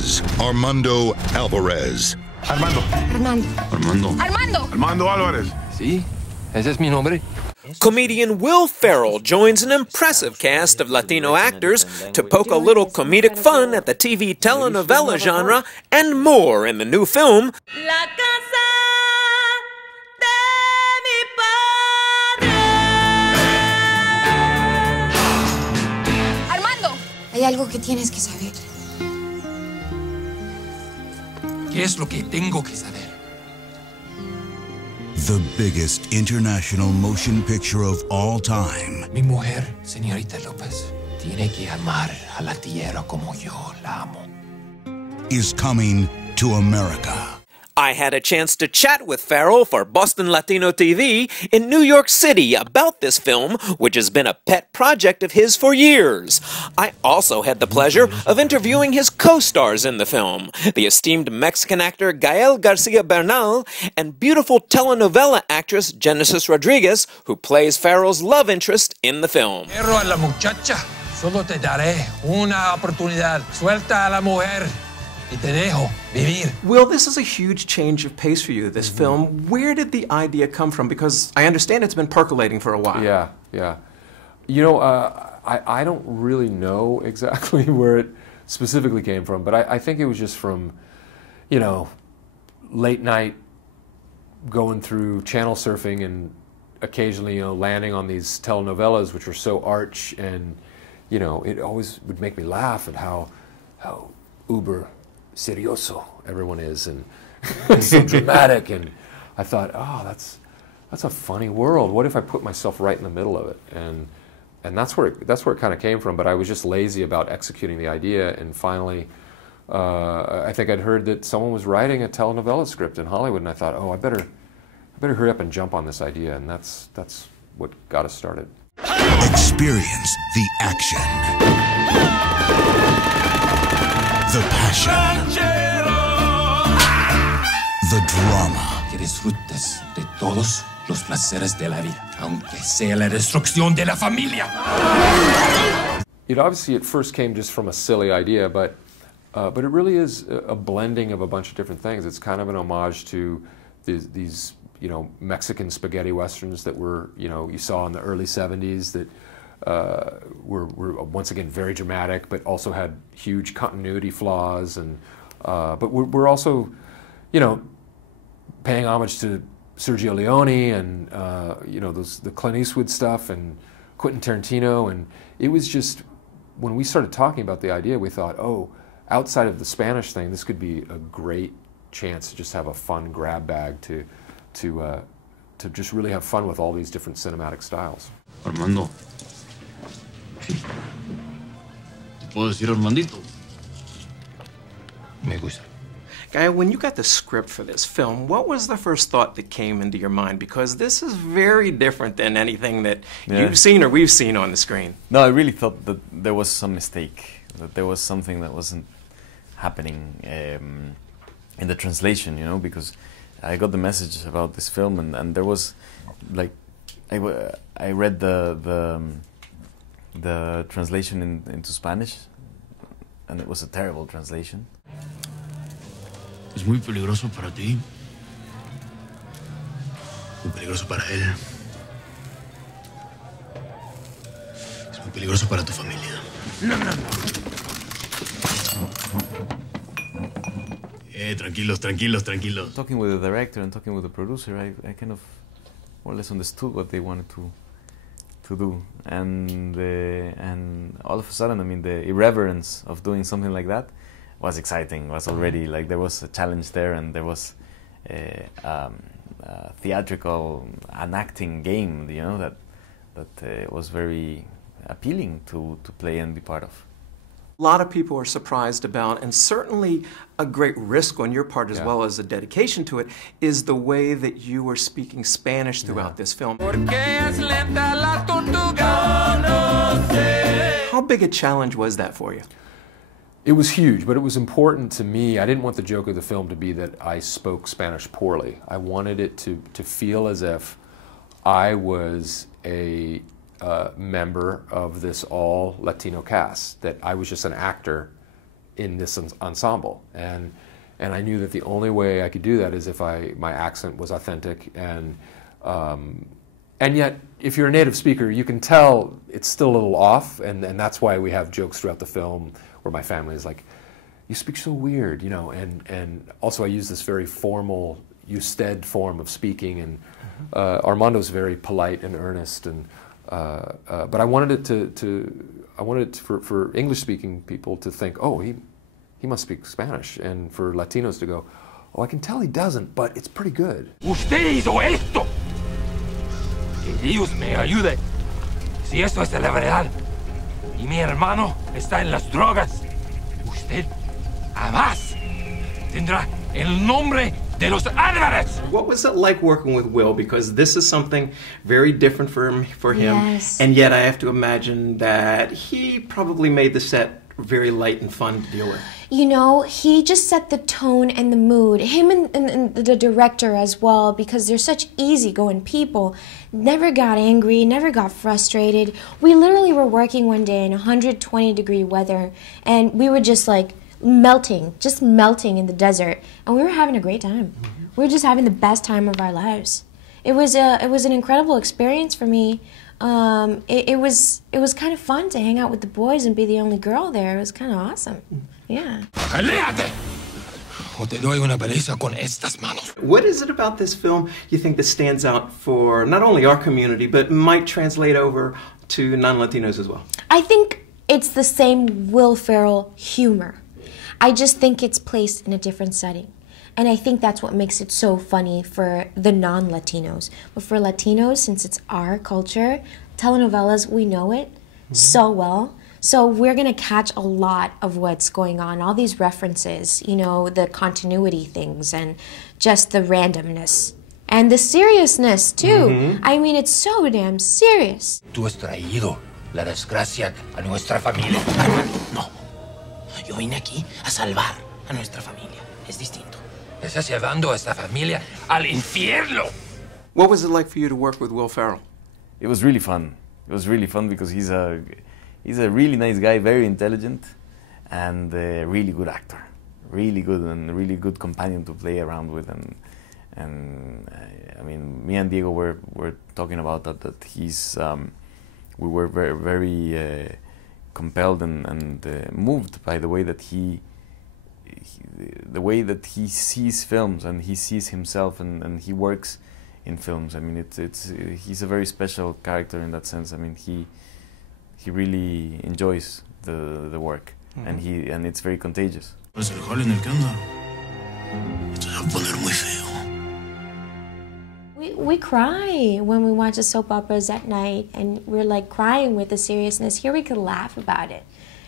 is Armando Alvarez. Armando. Armando. Armando. Armando. Armando Álvarez. Sí, ese es mi nombre. Comedian Will Ferrell joins an impressive cast of Latino actors to poke a little comedic fun at the TV telenovela genre and more in the new film, La Casa De Mi Padre. Armando. Hay algo que tienes que saber. ¿Qué es lo que tengo que saber? The biggest international motion picture of all time. Mi mujer, señorita López, tiene que amar a la tierra como yo la amo. Is coming to America. I had a chance to chat with Ferrell for Boston Latino TV in New York City about this film, which has been a pet project of his for years. I also had the pleasure of interviewing his co-stars in the film, the esteemed Mexican actor Gael Garcia Bernal and beautiful telenovela actress Genesis Rodriguez, who plays Ferrell's love interest in the film. Quiero a la muchacha, solo te daré una oportunidad. Suelta a la mujer. Y te dejo vivir. Will, this is a huge change of pace for you, this film. Where did the idea come from? Because I understand it's been percolating for a while. Yeah. You know, I don't really know exactly where it specifically came from, but I think it was just from, you know, late night going through channel surfing and occasionally, you know, landing on these telenovelas, which were so arch, and, you know, it always would make me laugh at how uber serioso everyone is, and so dramatic, and I thought, oh, that's a funny world. What if I put myself right in the middle of it? And that's where it kind of came from. But I was just lazy about executing the idea, and finally, I think I'd heard that someone was writing a telenovela script in Hollywood, and I thought, oh, I better hurry up and jump on this idea, and that's what got us started. Experience the action. The passion. The drama. Que disfrutes de todos los placeres de la vida, aunque sea la destrucción de la familia. It obviously at first came just from a silly idea, but it really is a blending of a bunch of different things. It's kind of an homage to these you know, Mexican spaghetti westerns that were, you know, you saw in the early 70s that were once again very dramatic, but also had huge continuity flaws, and but we're also, you know, paying homage to Sergio Leone and you know, the Clint Eastwood stuff and Quentin Tarantino, and it was just, when we started talking about the idea, we thought, oh, outside of the Spanish thing, this could be a great chance to just have a fun grab bag to just really have fun with all these different cinematic styles. Armando. Sí. ¿Te puedo decir Armandito? Me gusta. Gael, when you got the script for this film, what was the first thought that came into your mind? Because this is very different than anything that you've seen or we've seen on the screen. No, I really thought that there was some mistake, that there was something that wasn't happening in the translation, you know, because I got the message about this film, and there was, like, I read the translation into Spanish, and it was a terrible translation. Es muy peligroso para ti. Muy peligroso para él. Es muy peligroso para tu familia. Tranquilos. Talking with the director and talking with the producer, I kind of more or less understood what they wanted to do, and all of a sudden, I mean, the irreverence of doing something like that was exciting. Was already like there was a challenge there, and there was a theatrical, an acting game, you know, that was very appealing to play and be part of. A lot of people are surprised about, and certainly a great risk on your part as well as a dedication to it, is the way that you were speaking Spanish throughout this film. How big a challenge was that for you? It was huge, but it was important to me. I didn't want the joke of the film to be that I spoke Spanish poorly. I wanted it to feel as if I was a member of this all Latino cast, that I was just an actor in this ensemble, and I knew that the only way I could do that is if my accent was authentic, and yet if you're a native speaker, you can tell it's still a little off, and that's why we have jokes throughout the film where my family is like, "You speak so weird," you know, and also I use this very formal usted form of speaking, and Armando's very polite and earnest, and but I wanted it for English-speaking people to think, oh, he must speak Spanish, and for Latinos to go, oh, I can tell he doesn't, but it's pretty good. Usted hizo esto. Que Dios me ayude. Si esto es de la verdad y mi hermano está en las drogas, usted jamás tendrá el nombre de los Álvarez. What was it like working with Will? Because this is something very different for him, Yes. and yet I have to imagine that he probably made the set very light and fun to deal with. You know, he just set the tone and the mood. Him and the director as well, because they're such easygoing people. Never got angry, never got frustrated. We literally were working one day in 120-degree weather, and we were just like melting in the desert, and we were having a great time. We were just having the best time of our lives. It was an incredible experience for me. It was kind of fun to hang out with the boys and be the only girl there. It was kind of awesome. Yeah. ¡Aléate! O te doy una paliza con estas manos. What is it about this film you think that stands out for not only our community, but might translate over to non-Latinos as well? I think it's the same Will Ferrell humor. I just think it's placed in a different setting. And I think that's what makes it so funny for the non-Latinos. But for Latinos, since it's our culture, telenovelas, we know it so well. So we're going to catch a lot of what's going on, all these references, you know, the continuity things and just the randomness. And the seriousness, too. I mean, it's so damn serious. Tú has traído la desgracia a nuestra familia. No. Yo vine aquí a salvar a nuestra familia. Es distinto. Estás llevando a esta familia al infierno. What was it like for you to work with Will Ferrell? It was really fun. It was really fun because he's a really nice guy, very intelligent, and a really good actor. Really good, and a really good companion to play around with. And I mean, me and Diego were talking about that he's we were very compelled and moved by the way that he sees films, and he sees himself, and he works in films. I mean, he's a very special character in that sense. I mean, he really enjoys the work, and it's very contagious. Pues el jale en el que anda. Esto se va a poner muy feo. We cry when we watch the soap operas at night, and we're like crying with the seriousness. Here we could laugh about it.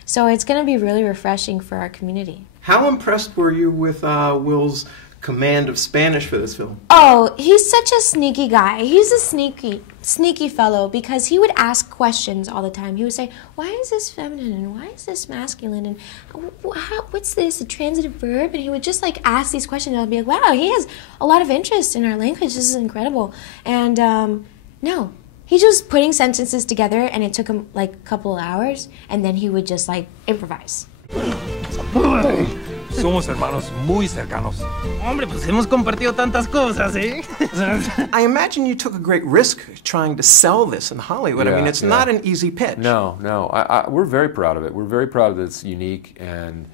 So it's going to be really refreshing for our community. How impressed were you with Will's command of Spanish for this film? Oh, he's such a sneaky guy. He's a sneaky fellow, because he would ask questions all the time. He would say, why is this feminine and why is this masculine and what's this, a transitive verb? And he would just like ask these questions, and I'd be like, wow, he has a lot of interest in our language. This is incredible. And no, he just putting sentences together, and it took him like a couple of hours, and then he would just like improvise. Somos hermanos muy cercanos. Hombre, pues hemos compartido tantas cosas, ¿eh? I imagine you took a great risk trying to sell this in Hollywood. I mean, it's not an easy pitch. No. We're very proud of it. We're very proud that it's unique, and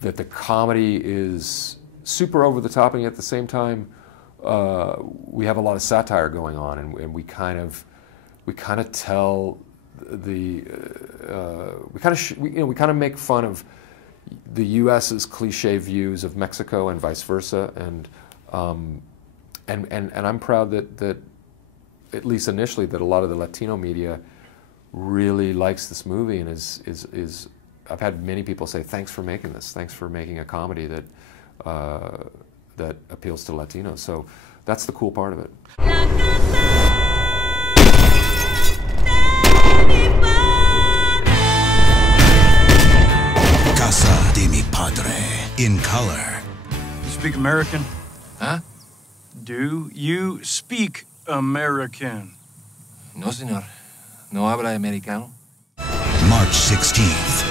that the comedy is super over the top, and at the same time, we have a lot of satire going on, and we kind of tell the we kind of make fun of the U.S.'s cliche views of Mexico and vice versa, and I'm proud that at least initially that a lot of the Latino media really likes this movie, and is I've had many people say, thanks for making this, thanks for making a comedy that that appeals to Latinos. So that's the cool part of it. Casa De Mi Padre, in color. You speak American? Huh? Do you speak American? No, señor. No habla americano. March 16th.